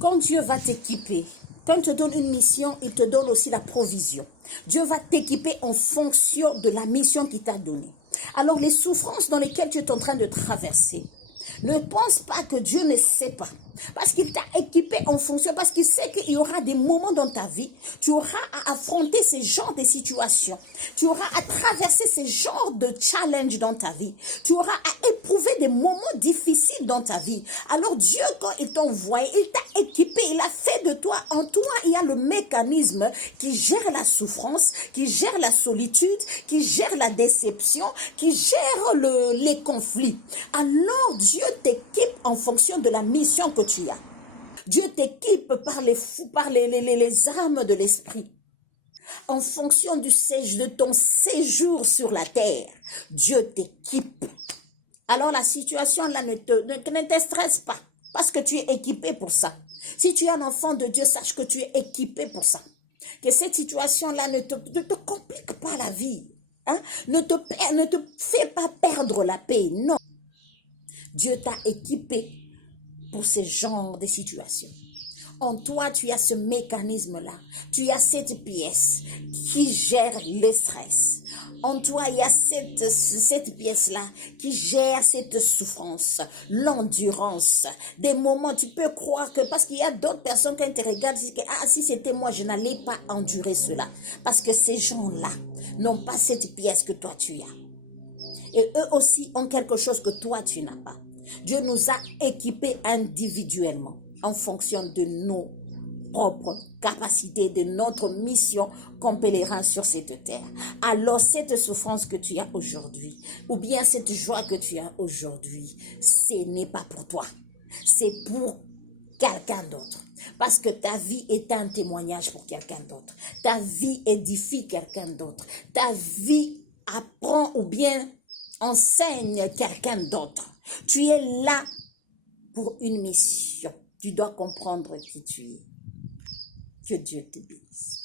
Quand Dieu va t'équiper, quand il te donne une mission, il te donne aussi la provision. Dieu va t'équiper en fonction de la mission qu'il t'a donnée. Alors les souffrances dans lesquelles tu es en train de traverser, ne pense pas que Dieu ne sait pas. Parce qu'il t'a équipé en fonction, parce qu'il sait qu'il y aura des moments dans ta vie, tu auras à affronter ces genres de situations. Tu auras à traverser ces genres de challenges dans ta vie. Tu auras à éprouver des moments difficiles dans ta vie. Alors Dieu, quand il t'a envoyé, il t'a équipé, il a fait de toi, en toi, il y a le mécanisme qui gère la souffrance, qui gère la solitude, qui gère la déception, qui gère les conflits. Alors Dieu t'équipe en fonction de la mission que tu as. Dieu t'équipe par les armes de l'esprit. En fonction de ton séjour sur la terre, Dieu t'équipe. Alors la situation là ne te stresse pas, parce que tu es équipé pour ça. Si tu es un enfant de Dieu, sache que tu es équipé pour ça. Que cette situation-là ne te complique pas la vie. Hein? Ne te fait pas perdre la paix, non. Dieu t'a équipé pour ce genre de situation. En toi, tu as ce mécanisme-là. Tu as cette pièce qui gère le stress. En toi, il y a cette pièce-là qui gère cette souffrance, l'endurance. Des moments, tu peux croire que, parce qu'il y a d'autres personnes quand ils te regardent, ils disent que, ah, si c'était moi, je n'allais pas endurer cela. Parce que ces gens-là n'ont pas cette pièce que toi, tu as. Et eux aussi ont quelque chose que toi, tu n'as pas. Dieu nous a équipés individuellement en fonction de nos propres capacités, de notre mission comme pèlerin sur cette terre. Alors cette souffrance que tu as aujourd'hui, ou bien cette joie que tu as aujourd'hui, ce n'est pas pour toi. C'est pour quelqu'un d'autre. Parce que ta vie est un témoignage pour quelqu'un d'autre. Ta vie édifie quelqu'un d'autre. Ta vie apprend ou bien enseigne quelqu'un d'autre. Tu es là pour une mission. Tu dois comprendre qui tu es. Que Dieu te bénisse.